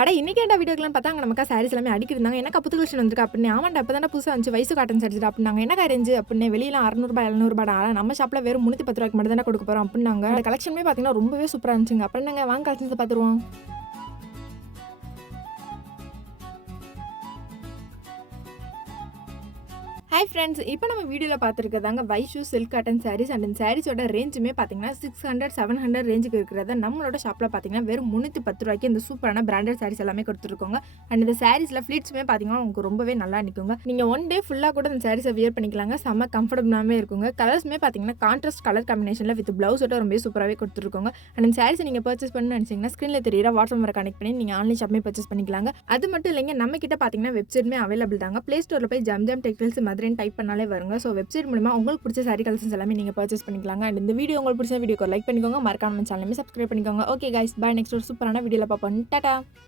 அட இன்னைக்கு ஏன்டா வீடியோக்கெல்லாம் பார்த்தா அங்க நமக்கா சாரீஸ் எல்லாமே அடிக்கிருந்தாங்க. என்னக்கா புது கலெக்ஷன் வந்திருக்கா அப்படின்னு. ஆமாண்டா இப்பதான்டா புதுசா வந்துச்சு வயசு காட்டன் சாரீஸ்டா அப்படின்னாங்க. என்னக்கா ரேஞ்சு அப்படின்னு. வெளியில ரூ. 600 ரூ. 700 நம்ம ஷாப்ல வெறும் ரூ. 310 மட்டும் தானே கொடுக்க போறோம் அப்படின்னாங்க. அந்த கலெக்ஷனுமே பார்த்தீங்கன்னா ரொம்பவே சூப்பரா இருந்துச்சுங்க. அப்புறம் என்னங்க வாங்க கலெக்ஷன்ஸ் பார்த்துருவோம். ஹாய் ஃப்ரெண்ட்ஸ், இப்போ நம்ம வீடியோவில் பார்த்துருக்கதாங்க Vaishu silk cotton saris and இந்த சாரீஸோட ரேஞ்சுமே பார்த்தீங்கன்னா 600 700 ரேஞ்சுக்கு இருக்கிறத நம்மளோட ஷாப்பில் பார்த்தீங்கன்னா வெறும் 310 ரூபாய்க்கு இந்த சூப்பரான பிராண்டட் சாரீஸ் எல்லாமே கொடுத்துருக்கோங்க. அண்ட் இந்த சாரீஸில் ஃப்ளீட்ஸுமே பார்த்தீங்கன்னா உங்களுக்கு ரொம்பவே நல்லா நிற்குங்க. நீங்கள் ஒன் டே ஃபுல்லாக கூட இந்த சாரீஸை வியர் பண்ணிக்கலாங்க. செம்ம கம்ஃபர்டபுளாகவே இருக்குங்க. கலர்ஸுமே பார்த்தீங்கன்னா கான்ட்ராஸ்ட் கலர் காம்பினேஷனில் வித் ப்ளவுஸோட ரொம்ப சூப்பராகவே கொடுத்துருக்கோங்க. அண்ட் இந்த சாரீஸை நீங்கள் பர்ச்சேஸ் பண்ணணும்னு நினச்சிங்கன்னா ஸ்க்ரீனில் தெரியிற வாட்ஸ்அப் நம்பரை கனெக்ட் பண்ணி நீங்கள் ஆன்லைன் ஷாப்மே பர்ச்சேஸ் பண்ணிக்கலாங்க. அது மட்டும் இல்லைங்க, நம்ம கிட்ட பார்த்தீங்கன்னா வெப்சைட்மே அவைலபிள் தாங்க. ப்ளே ஸ்டோரில் போய் ஜம் டெக்ஸ்டைல்ஸ் மதுரைன்னு டைப் பண்ணாலே வருங்க. ஸோ வெப்சைட் மூலமா உங்களுக்கு பிடிச்ச சாரி கலெக்ஷன்ஸ் எல்லாமே நீங்கள் பர்ச்சேஸ் பண்ணிக்கலாங்க. அண்ட் இந்த வீடியோ உங்களுக்கு பிடிச்ச வீடியோக்கு லைக் பண்ணிக்கோங்க, மறக்காம சேனலுமே சப்ஸ்கிரைப் பண்ணிக்கோங்க. Okay guys, bye. நெக்ஸ்ட் ஒரு சூப்பரான வீடியோவில் பார்ப்போம். டாடா.